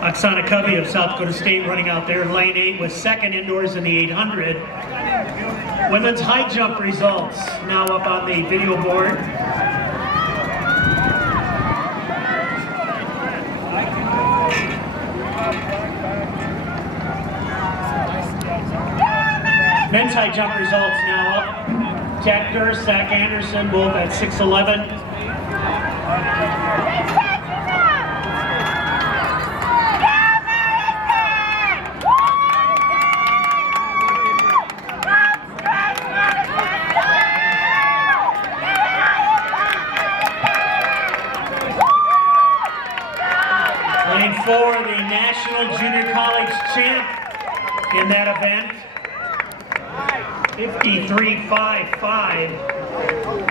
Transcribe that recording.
Oksana Covey of South Dakota State running out there. Lane 8 was second indoors in the 800. Women's high jump results now up on the video board. Men's high jump results now up. Jack Durst, Zach Anderson, both at 6'11". Lane 4, the National Junior College champ in that event. 53.55.